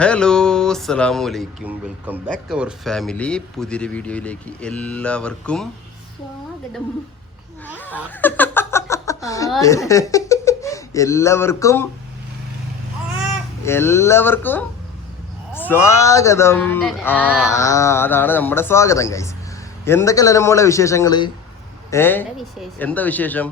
Hello അസ്സലാമു അലൈക്കും, welcome back അവർ family. പുതിയൊരു വീഡിയോയിലേക്ക് എല്ലാവർക്കും സ്വാഗതം. എല്ലാവർക്കും സ്വാഗതം. അതാണ് നമ്മുടെ സ്വാഗതം ഗൈസ്. എന്തൊക്കെ ലനമോളെ വിശേഷങ്ങള്? എന്താ വിശേഷം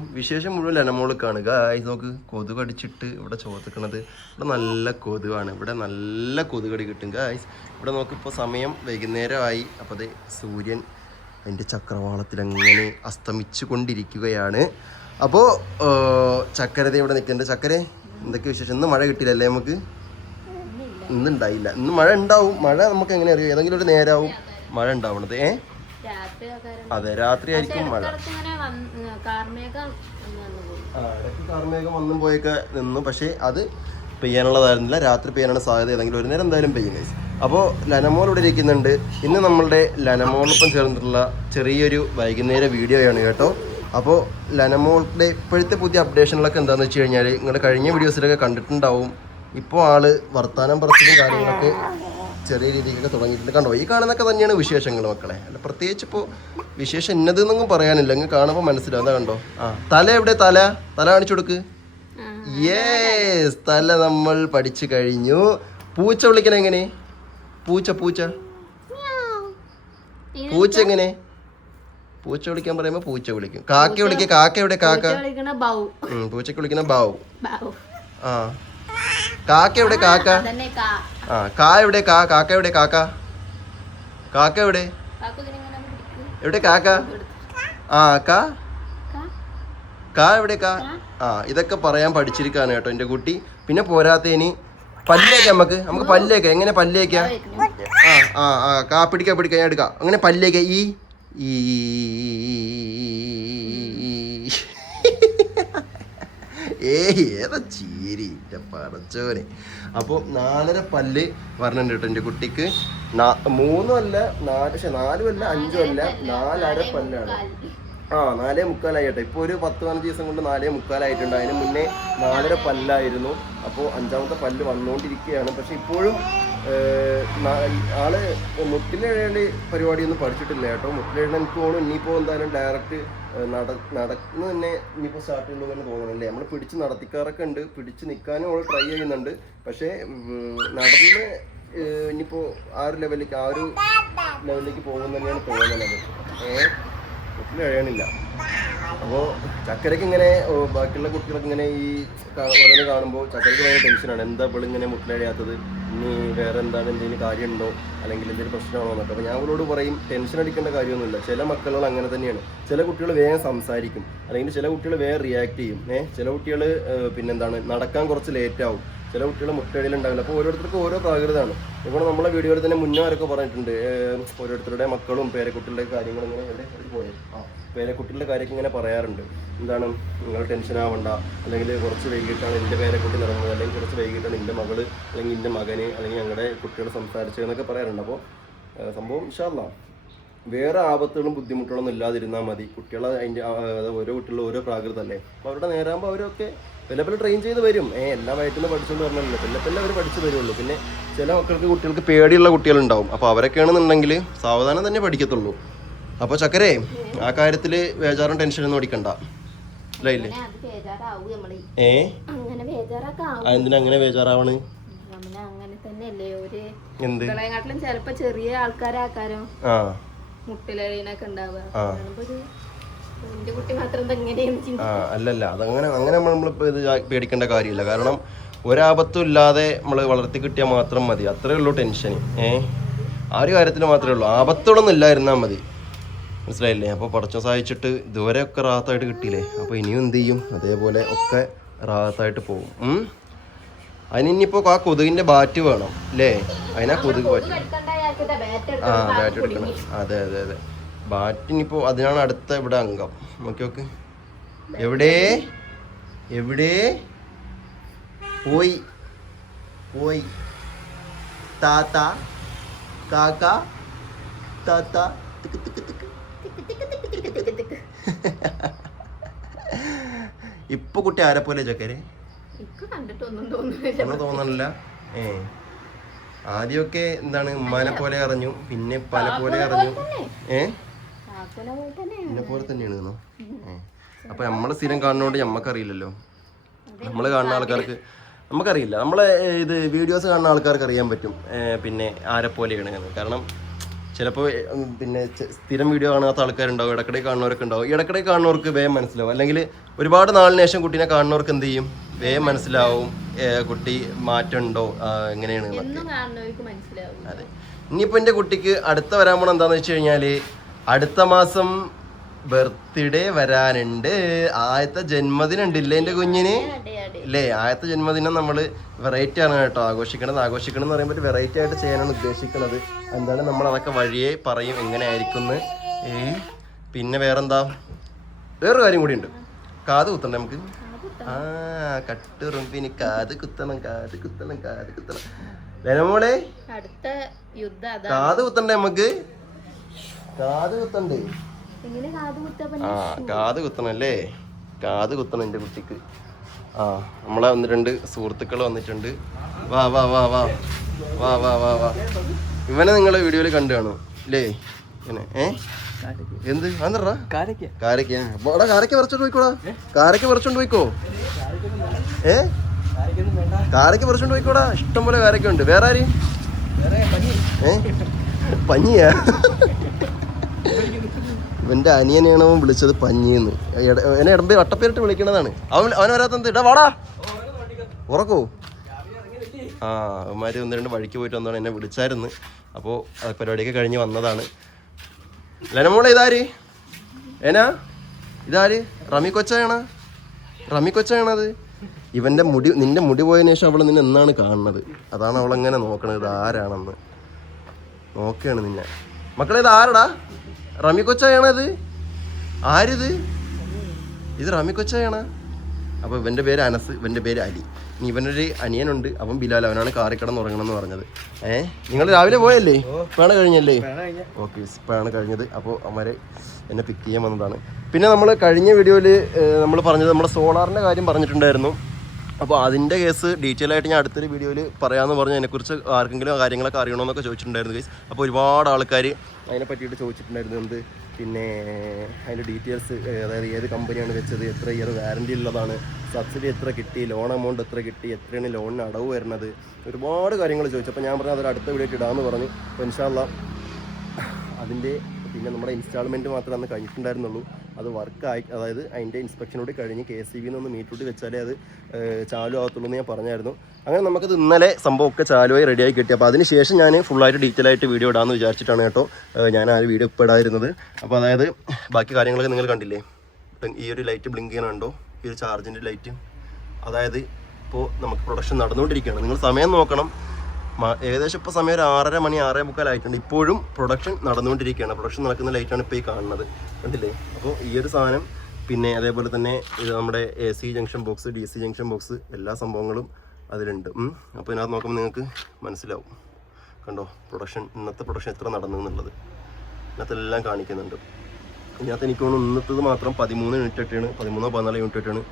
മുഴുവൻ ലനമോള് കാണുക. നോക്ക്, കൊതുക് അടിച്ചിട്ട് ഇവിടെ ചോദിക്കണത്. ഇവിടെ നല്ല കൊതുകാണ്, ഇവിടെ നല്ല കൊതുകടി കിട്ടും ഗായ്സ്. ഇവിടെ നോക്ക്, ഇപ്പോൾ സമയം വൈകുന്നേരമായി. അപ്പോൾ അത് സൂര്യൻ അതിൻ്റെ ചക്രവാളത്തിൽ അങ്ങനെ അസ്തമിച്ചു കൊണ്ടിരിക്കുകയാണ്. അപ്പോൾ ചക്കരത ഇവിടെ നിൽക്കുന്നുണ്ട്. ചക്കര, എന്തൊക്കെ വിശേഷം? ഇന്ന് മഴ കിട്ടിയില്ലല്ലേ നമുക്ക്? ഇന്നുണ്ടായില്ല. ഇന്ന് മഴ ഉണ്ടാവും. മഴ നമുക്ക് എങ്ങനെ അറിയാം? ഏതെങ്കിലും ഒരു നേരമാവും മഴ ഉണ്ടാവണത്. അതെ, രാത്രി ആയിരിക്കും മഴ. ഇടയ്ക്ക് കാർമേഘം വന്നും പോയൊക്കെ നിന്നു. പക്ഷേ അത് പെയ്യാനുള്ളതായിരുന്നില്ല. രാത്രി പെയ്യാനുള്ള സാധ്യത ഏതെങ്കിലും ഒരു നേരം എന്തായാലും പെയ്യും. അപ്പോൾ ലനമോൾ ഇവിടെ ഇരിക്കുന്നുണ്ട്. ഇന്ന് നമ്മളുടെ ലനമോളൊപ്പം ചേർന്നിട്ടുള്ള ചെറിയൊരു വൈകുന്നേര വീഡിയോയാണ് കേട്ടോ. അപ്പോൾ ലനമോളുടെ ഇപ്പോഴത്തെ പുതിയ അപ്ഡേഷനിലൊക്കെ എന്താണെന്ന് വെച്ച് കഴിഞ്ഞാൽ, നിങ്ങൾ കഴിഞ്ഞ വീഡിയോസിലൊക്കെ കണ്ടിട്ടുണ്ടാവും. ഇപ്പോൾ ആള് വർത്താനം പറച്ചിലും കാര്യങ്ങളൊക്കെ ചെറിയ രീതിക്കൊക്കെ തുടങ്ങിയിട്ടുണ്ട്. കണ്ടോ, ഈ കാണുന്നൊക്കെ തന്നെയാണ് വിശേഷങ്ങൾ മക്കളെ. അല്ല പ്രത്യേകിച്ച് ഇപ്പോൾ വിശേഷം ഇന്നതെന്നൊന്നും പറയാനില്ല. ഇങ്ങ് കാണുമ്പോൾ മനസ്സിലാവും. എന്താ കണ്ടോ? തല എവിടെ? തല കാണിച്ചു കൊടുക്ക്. യേസ്, തല നമ്മൾ പഠിച്ചു കഴിഞ്ഞു. പൂച്ച വിളിക്കണ എങ്ങനെ? പൂച്ച എങ്ങനെ? പൂച്ച വിളിക്കാൻ പറയുമ്പോ പൂച്ച വിളിക്കും. കാക്ക വിളിക്കുക. കാക്ക എവിടെ? പൂച്ചക്ക് വിളിക്കണ ബാവു. കാക്ക എവിടെ? കാക്ക എവിടെ? കാക്ക എവിടെ? കാക്ക എവിടെ? എവിടെ കാക്ക? എവിടെ? ഇതൊക്കെ പറയാൻ പഠിച്ചിരിക്കാണ് കേട്ടോ എൻ്റെ കുട്ടി. പിന്നെ പോരാത്തതിന് പല്ലേക്ക, നമുക്ക് പല്ലേക്ക. എങ്ങനെ പല്ലേക്ക? കാ പിടിക്കാൻ ഞാൻ എടുക്കാം. അങ്ങനെ പല്ലേക്ക. ഈ ഏതാ ചീരി പറച്ചോനെ. അപ്പോൾ 4.5 പല്ല് വരണുണ്ട് കേട്ടോ എൻ്റെ കുട്ടിക്ക്. 3 അല്ല 4, പക്ഷെ 4 അല്ല 5 അല്ല 4.5 പല്ലാണ്. 4.75 ആയിട്ടെ. ഇപ്പോൾ ഒരു 10-15 ദിവസം കൊണ്ട് 4.75 അതിന് മുന്നേ 4.5 പല്ലായിരുന്നു. അപ്പോൾ 5ാമത്തെ പല്ല് വന്നുകൊണ്ടിരിക്കുകയാണ്. പക്ഷെ ഇപ്പോഴും ആള് മുട്ടിലെഴേണ്ട പരിപാടിയൊന്നും പഠിച്ചിട്ടില്ല കേട്ടോ. മുട്ടിലെഴുന്ന എനിക്ക് തോന്നുന്നു ഇനിയിപ്പോൾ എന്തായാലും ഡയറക്റ്റ് നടന്ന് തന്നെ ഇനിയിപ്പോൾ സ്റ്റാർട്ട് ചെയ്യുള്ളൂ എന്ന് തോന്നുന്നില്ലേ. നമ്മൾ പിടിച്ച് നടത്തിക്കാറൊക്കെ ഉണ്ട്. പിടിച്ച് നിൽക്കാനും അവൾ ട്രൈ ചെയ്യുന്നുണ്ട്. പക്ഷേ നടന്ന് ഇനിയിപ്പോൾ ആ ഒരു ലെവലിലേക്ക് പോകുന്ന തന്നെയാണ് തോന്നുന്നത്. മുട്ടിലെഴയണില്ല. അപ്പോൾ ചക്കരയ്ക്ക് ഇങ്ങനെ ബാക്കിയുള്ള കുട്ടികൾക്ക് ഇങ്ങനെ ഈ ഓരോന്ന് കാണുമ്പോൾ ചക്കരയ്ക്ക് ഭയങ്കര ടെൻഷനാണ്. എന്താ ഇപ്പോൾ ഇങ്ങനെ മുട്ടിലഴിയാത്തത്? ഇനി വേറെ എന്തെങ്കിലും കാര്യമുണ്ടോ, അല്ലെങ്കിൽ എന്തെങ്കിലും പ്രശ്നമാണോ എന്നൊക്കെ. അപ്പോൾ ഞാൻ അവളോട് പറയും, ടെൻഷൻ അടിക്കേണ്ട കാര്യമൊന്നുമില്ല. ചില മക്കൾ അങ്ങനെ തന്നെയാണ്. ചില കുട്ടികൾ വേഗം സംസാരിക്കും, അല്ലെങ്കിൽ ചില കുട്ടികൾ വേഗം റിയാക്ട് ചെയ്യും. ചില കുട്ടികൾ നടക്കാൻ കുറച്ച് ലേറ്റ് ആവും. ചില കുട്ടികൾ മുട്ടടിയിൽ ഉണ്ടാവില്ല. അപ്പോൾ ഓരോരുത്തർക്കും ഓരോ പ്രാകൃതമാണ്. ഇപ്പോൾ നമ്മളെ വീഡിയോയിൽ തന്നെ മുന്നേ ആരൊക്കെ പറഞ്ഞിട്ടുണ്ട്, ഓരോരുത്തരുടെ മക്കളും പേരക്കുട്ടികളുടെ കാര്യങ്ങളും ഇങ്ങനെ പേരക്കുട്ടികളുടെ കാര്യമൊക്കെ ഇങ്ങനെ പറയാറുണ്ട്. നിങ്ങൾ ടെൻഷൻ ആവണ്ട, അല്ലെങ്കിൽ കുറച്ച് വൈകിട്ടാണ് എൻ്റെ പേരക്കുട്ടി നടന്നത്, അല്ലെങ്കിൽ കുറച്ച് വൈകിട്ടാണ് എൻ്റെ മകള് അല്ലെങ്കിൽ എൻ്റെ മകന് അല്ലെങ്കിൽ ഞങ്ങളുടെ കുട്ടികൾ സംസാരിച്ചതെന്നൊക്കെ പറയാറുണ്ട്. അപ്പോൾ സംഭവം ഇൻഷാ അല്ലാഹ് വേറെ ആപത്തുകളും ബുദ്ധിമുട്ടുകളൊന്നും ഇല്ലാതിരുന്നാൽ മതി. കുട്ടികളെ ഓരോ കുട്ടികളും ഓരോ പ്രാകൃതമല്ലേ. അപ്പോൾ അവരുടെ നേരാകുമ്പോൾ അവരൊക്കെ പല ട്രെയിൻ ചെയ്ത് വരും. എല്ലാ വയറ്റിൽ നിന്ന് പഠിച്ചുകൊണ്ട് പറഞ്ഞല്ലോ, പിന്നെ അവർ പഠിച്ചു വരുള്ളൂ. പിന്നെ ചില കുട്ടികൾക്ക് പേടിയുള്ള കുട്ടികളുണ്ടാവും. അപ്പോൾ അവരൊക്കെയാണെന്നുണ്ടെങ്കിൽ സാവധാനം തന്നെ പഠിക്കത്തുള്ളൂ. അപ്പോൾ ചക്കരേ, ആ കാര്യത്തിൽ ബേജാറും ടെൻഷനൊന്നും അടിക്കണ്ട. ഇല്ലേ? എന്തിനാ അങ്ങനെ ബേജാറാവണ്? എന്ത് ചെറിയ ആൾക്കാരാക്കാരോ മുട്ടിലൊക്കെ ഉണ്ടാവുക. അല്ലല്ല, അതങ്ങനെ നമ്മളിപ്പോൾ ഇത് പേടിക്കേണ്ട കാര്യമില്ല. കാരണം ഒരാപത്തും ഇല്ലാതെ നമ്മൾ വളർത്തി കിട്ടിയാൽ മാത്രം മതി. അത്രേ ഉള്ളൂ ടെൻഷന്. ആ ഒരു കാര്യത്തിൽ മാത്രമേ ഉള്ളൂ. ആപത്തുകളൊന്നും ഇല്ലായിരുന്നാൽ മതി. മനസ്സിലായില്ലേ? അപ്പോൾ പടച്ചോൻ സഹായിച്ചിട്ട് ഇതുവരെ ഒക്കെ റാഹത്തായിട്ട് കിട്ടിയില്ലേ. അപ്പോൾ ഇനിയും എന്ത് ചെയ്യും? അതേപോലെ ഒക്കെ റാഹത്തായിട്ട് പോകും. അതിനിപ്പോൾ ആ കൊതുകിൻ്റെ ബാറ്റ് വേണം അല്ലേ? അതിനാ കൊതുക് ബാറ്റ്. ബാറ്റ് എടുക്കണം. അതെ ബാറ്റിനിപ്പോൾ അതിനാണ് അടുത്ത ഇവിടെ അംഗം. നോക്കി എവിടെ പോയി താത്ത കാക്ക താത്ത. ഇപ്പൊ കുട്ടി ആരെ പോലെ ചക്കരെ? തോന്നണില്ല. ആദ്യമൊക്കെ എന്താണ് ഉമ്മാനെ പോലെ അറിഞ്ഞു, പിന്നെ പല പോലെ അറിഞ്ഞു. എന്നെ പോലെ തന്നെയാണ്. അപ്പൊ നമ്മളെ സ്ഥിരം കാണുന്നോണ്ട് നമ്മക്കറിയില്ലല്ലോ. നമ്മള് കാണുന്ന ആൾക്കാർക്ക് നമുക്കറിയില്ല. നമ്മളെ ഇത് വീഡിയോസ് കാണുന്ന ആൾക്കാർക്ക് അറിയാൻ പറ്റും പിന്നെ ആരെ പോലെയാണ്. കാരണം ചിലപ്പോൾ പിന്നെ സ്ഥിരം വീഡിയോ കാണാത്ത ആൾക്കാരുണ്ടാവും, ഇടക്കിടയിൽ കാണുന്നവരൊക്കെ ഉണ്ടാവും. ഇടക്കിടയിൽ കാണുന്നവർക്ക് വേഗം മനസ്സിലാവും. അല്ലെങ്കിൽ ഒരുപാട് നാളിന് ശേഷം കുട്ടീനെ കാണുന്നവർക്ക് എന്ത് ചെയ്യും, വേഗം മനസ്സിലാവും കുട്ടി മാറ്റം ഉണ്ടോ എങ്ങനെയാണ്. അതെ. ഇനിയിപ്പോൾ എൻ്റെ കുട്ടിക്ക് അടുത്ത വരാൻ പോണ എന്താണെന്ന് വെച്ച് കഴിഞ്ഞാൽ അടുത്ത മാസം ബർത്ത്ഡേ വരാനുണ്ട്. ആദ്യത്തെ ജന്മദിനം ഉണ്ടില്ലേ എൻ്റെ കുഞ്ഞിന് ഇല്ലേ? ആദ്യത്തെ ജന്മദിനം നമ്മൾ വെറൈറ്റി ആണ് കേട്ടോ ആഘോഷിക്കണം എന്ന് പറയുമ്പോൾ വെറൈറ്റി ആയിട്ട് ചെയ്യാനാണ് ഉദ്ദേശിക്കുന്നത്. എന്താണ് നമ്മൾ അതൊക്കെ വഴിയേ പറയും എങ്ങനെ ആയിരിക്കും. പിന്നെ വേറെന്താ, വേറൊരു കാര്യം കൂടി ഉണ്ട്. കാത് കുത്തണ്ടേ നമുക്ക്? കട്ടുറുമ്പിന് കാത് കുത്തണം. ലെനമോളെ കാത് കുത്തണ്ടേ നമുക്ക്? കാത് കുത്തണ്ടേ? കാത് കുത്തണം അല്ലേ? കാത് കുത്തണം എൻ്റെ കുട്ടിക്ക്. നമ്മളെ 1-2 സുഹൃത്തുക്കൾ വന്നിട്ടുണ്ട്. വാ വാ വാ വാ വാ വാ വാ വാ ഇവനെ നിങ്ങളെ വീഡിയോയിൽ കണ്ടു കാണും അല്ലേ? ഇങ്ങനെ എന്ത് അതെന്താ കാരക്ക കാരക്ക പറിച്ചോണ്ട് പോയിക്കോടാ. കാരക്ക പറിച്ചോണ്ട് പോയിക്കോ. കാരക്ക പറിച്ചോണ്ട് പോയിക്കോടാ. ഇഷ്ടംപോലെ കാരക്ക ഉണ്ട്. വേറെ ആര്? പഞ്ഞിയാ? ഇവന്റെ അനിയനെയാണ് അവൻ വിളിച്ചത് പഞ്ഞിന്ന്. എന്നെ ഇടമ്പ് വട്ടപ്പേരിട്ട് വിളിക്കണതാണ്. അവൻ വരാത്തത്. ഇടാ വാടാ. ഉറക്കോ? അവന്മാര് 1-2 വഴിക്ക് പോയിട്ട് വന്നതാണ്, എന്നെ വിളിച്ചായിരുന്നു. അപ്പോൾ പരിപാടിയൊക്കെ കഴിഞ്ഞ് വന്നതാണ്. ലെനമോളെ ഇതാര്? ഇതാര്? റമി കൊച്ചാണത്. ഇവന്റെ മുടി, നിന്റെ മുടി പോയതിനു ശേഷം അവള് നിന്നെ എന്നാണ് കാണുന്നത്. അതാണ് അവളെങ്ങനെ നോക്കണത് ഇത് ആരാണെന്ന് നോക്കുകയാണ് നിന്നെ. മക്കളെ ഇത് ആരടാ? റമി കൊച്ചാണത്. ആരിത്? ഇത് റമി കൊച്ചാണ്. അപ്പോൾ ഇവൻ്റെ പേര് അനസ്, ഇവൻ്റെ പേര് അലി. ഇനി ഇവനൊരു അനിയനുണ്ട്, അവൻ ബിലാൽ. അവനാണ് കാറിൽ കിടന്ന് ഉറങ്ങണമെന്ന് പറഞ്ഞത്. നിങ്ങൾ രാവിലെ പോയല്ലേ? ഇപ്പോഴാണ് കഴിഞ്ഞല്ലേ? ഓക്കെ, ഇപ്പോഴാണ് കഴിഞ്ഞത്. അപ്പോൾ അവന്മാരെ എന്നെ പിക്ക് ചെയ്യാൻ വന്നതാണ്. പിന്നെ നമ്മൾ കഴിഞ്ഞ വീഡിയോയിൽ നമ്മൾ പറഞ്ഞത് നമ്മുടെ സോളാറിൻ്റെ കാര്യം പറഞ്ഞിട്ടുണ്ടായിരുന്നു. അപ്പോൾ അതിൻ്റെ കേസ് ഡീറ്റെയിൽ ആയിട്ട് ഞാൻ അടുത്തൊരു വീഡിയോയിൽ പറയാമെന്ന് പറഞ്ഞ് അതിനെക്കുറിച്ച് ആർക്കെങ്കിലും കാര്യങ്ങളൊക്കെ അറിയണമെന്നൊക്കെ ചോദിച്ചിട്ടുണ്ടായിരുന്നു ഗൈസ്. അപ്പോൾ ഒരുപാട് ആൾക്കാർ അതിനെ പറ്റിയിട്ട് ചോദിച്ചിട്ടുണ്ടായിരുന്നു. എന്ത് പിന്നെ അതിൻ്റെ ഡീറ്റെയിൽസ്, അതായത് ഏത് കമ്പനിയാണ് വെച്ചത്, എത്ര ഇയർ വാറൻറ്റി ഉള്ളതാണ്, സബ്സിഡി എത്ര കിട്ടി, ലോൺ എമൗണ്ട് എത്ര കിട്ടി, എത്രയാണ് ലോണിന് അടവ് വരുന്നത്, ഒരുപാട് കാര്യങ്ങൾ ചോദിച്ചു. അപ്പോൾ ഞാൻ പറഞ്ഞു അതൊരു അടുത്ത വീഡിയോ ഇടാമെന്ന് പറഞ്ഞു. അപ്പോൾ ഇൻഷാ അല്ലാഹ് അതിൻ്റെ പിന്നെ നമ്മുടെ ഇൻസ്റ്റാൾമെൻറ്റ് മാത്രമേ അന്ന് കഴിഞ്ഞിട്ടുണ്ടായിരുന്നുള്ളൂ. അത് വർക്കായി, അതായത് അതിൻ്റെ ഇൻസ്പെക്ഷനോട് കഴിഞ്ഞ് KCB നിന്ന് മീറ്റൂട്ടി വെച്ചാലേ അത് ചാലു ആകത്തുള്ളൂ എന്ന് ഞാൻ പറഞ്ഞായിരുന്നു. അങ്ങനെ നമുക്കത് ഇന്നലെ സംഭവമൊക്കെ ചാലുവായി റെഡിയായി കിട്ടി. അപ്പോൾ അതിന് ശേഷം ഞാൻ ഫുള്ളായിട്ട് ഡീറ്റെയിൽ ആയിട്ട് വീഡിയോ ഇടാമെന്ന് വിചാരിച്ചിട്ടാണ് കേട്ടോ ഞാൻ ആ വീഡിയോ ഇപ്പോൾ ഇടാതിരുന്നത്. അപ്പോൾ അതായത് ബാക്കി കാര്യങ്ങളൊക്കെ നിങ്ങൾ കണ്ടില്ലേ? ഈ ഒരു ലൈറ്റ് ബ്ലിങ്ക് ചെയ്യാനുണ്ടോ? ഈ ഒരു ചാർജിൻ്റെ ലൈറ്റ്. അതായത് ഇപ്പോൾ നമുക്ക് പ്രൊഡക്ഷൻ നടന്നുകൊണ്ടിരിക്കുകയാണ്. നിങ്ങൾ സമയം നോക്കണം. ഏകദേശം ഇപ്പോൾ സമയം ഒരു 6:30 മണി 6:45 ആയിട്ടുണ്ട്. ഇപ്പോഴും പ്രൊഡക്ഷൻ നടന്നുകൊണ്ടിരിക്കുകയാണ്. പ്രൊഡക്ഷൻ നടക്കുന്ന ലൈറ്റാണ് ഇപ്പോൾ ഈ കാണുന്നത്, കണ്ടില്ലേ? അപ്പോൾ ഈ ഒരു സാധനം, പിന്നെ അതേപോലെ തന്നെ ഇത് നമ്മുടെ AC junction box, DC junction box, എല്ലാ സംഭവങ്ങളും അതിലുണ്ട്. അപ്പോൾ ഇതിനകത്ത് നോക്കുമ്പോൾ നിങ്ങൾക്ക് മനസ്സിലാവും. കണ്ടോ പ്രൊഡക്ഷൻ, ഇന്നത്തെ പ്രൊഡക്ഷൻ എത്ര നടന്നു എന്നുള്ളത് ഇതിനകത്തെല്ലാം കാണിക്കുന്നുണ്ട്. ഇതിനകത്ത് എനിക്ക് തോന്നുന്നു ഇന്നത്തത് മാത്രം 13 യൂണിറ്റ് ആയിട്ടാണ്, 13-14 യൂണിറ്റ് ആയിട്ടാണ്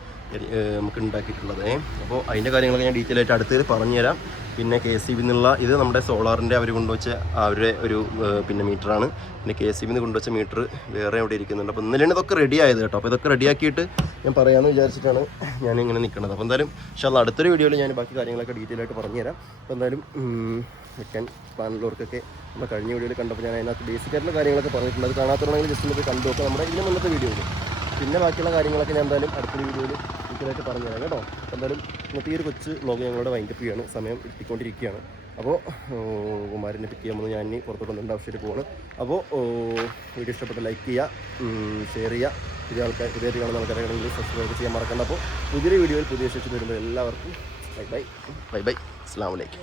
നമുക്ക് ഉണ്ടാക്കിയിട്ടുള്ളത്. അപ്പോൾ അതിൻ്റെ കാര്യങ്ങളൊക്കെ ഞാൻ ഡീറ്റെയിൽ ആയിട്ട് അടുത്തതിൽ പറഞ്ഞുതരാം. പിന്നെ KCB എന്നുള്ള ഇത് നമ്മുടെ സോളാറിൻ്റെ അവർ കൊണ്ടുവച്ച അവരുടെ ഒരു പിന്നെ മീറ്ററാണ്. പിന്നെ KCB കൊണ്ടുവച്ച മീറ്റർ വേറെ അവിടെ ഇരിക്കുന്നുണ്ട്. അപ്പോൾ ഇന്നലെയാണ് ഇതൊക്കെ റെഡി ആയത് കേട്ടോ. അപ്പോൾ ഇതൊക്കെ റെഡിയാക്കിയിട്ട് ഞാൻ പറയാമെന്ന് വിചാരിച്ചിട്ടാണ് ഞാൻ ഇങ്ങനെ നിൽക്കുന്നത്. അപ്പോൾ എന്തായാലും ഇൻഷാ അടുത്തൊരു വീഡിയോയിൽ ഞാൻ ബാക്കി കാര്യങ്ങളൊക്കെ ഡീറ്റെയിൽ ആയിട്ട് പറഞ്ഞുതരാം. അപ്പോൾ എന്തായാലും വെക്കാൻ പ്ലാനുള്ളവർക്കൊക്കെ നമ്മൾ കഴിഞ്ഞ വീഡിയോയിൽ കണ്ടപ്പോൾ ഞാൻ അതിനകത്ത് ബേസിക്കായിട്ടുള്ള കാര്യങ്ങളൊക്കെ പറഞ്ഞിട്ടുണ്ട്. അത് കാണാത്തുണ്ടെങ്കിൽ ജസ്റ്റ് ഒന്ന് കണ്ടു നോക്കാം നമ്മുടെ ഇതിന് മുന്നത്തെ വീഡിയോയിൽ. പിന്നെ ബാക്കിയുള്ള കാര്യങ്ങളൊക്കെ ഞാൻ എന്തായാലും അടുത്തൊരു വീഡിയോയിൽ ഡീറ്റെയിലായിട്ട് പറഞ്ഞുതരാം കേട്ടോ. എന്തായാലും ഇന്നത്തെ ഈ ഒരു കൊച്ചു വ്ലോഗ് ഞങ്ങളുടെ വൈൻഡപ്പ് ചെയ്യാണ്. സമയം എത്തിക്കൊണ്ടിരിക്കുകയാണ്. അപ്പോൾ കുമാരനെ പിക്ക് ചെയ്യാമെന്ന് ഞാൻ ഇനി പുറത്തോട്ട് വന്നിട്ട് ആവശ്യമായിട്ട് പോവാണ്. അപ്പോൾ വീഡിയോ ഇഷ്ടപ്പെട്ട ലൈക്ക് ചെയ്യുക, ഷെയർ ചെയ്യുക. പുതിയതായിട്ട് കാണുന്ന ആൾക്കാരാണെങ്കിൽ സബ്സ്ക്രൈബ് ചെയ്യാൻ മറക്കണ്ട. അപ്പോൾ പുതിയൊരു വീഡിയോയിൽ പുതിയ ശേഷം വരുമ്പോൾ എല്ലാവർക്കും ബൈ ബൈ. അസ്സലാമു അലൈക്കും.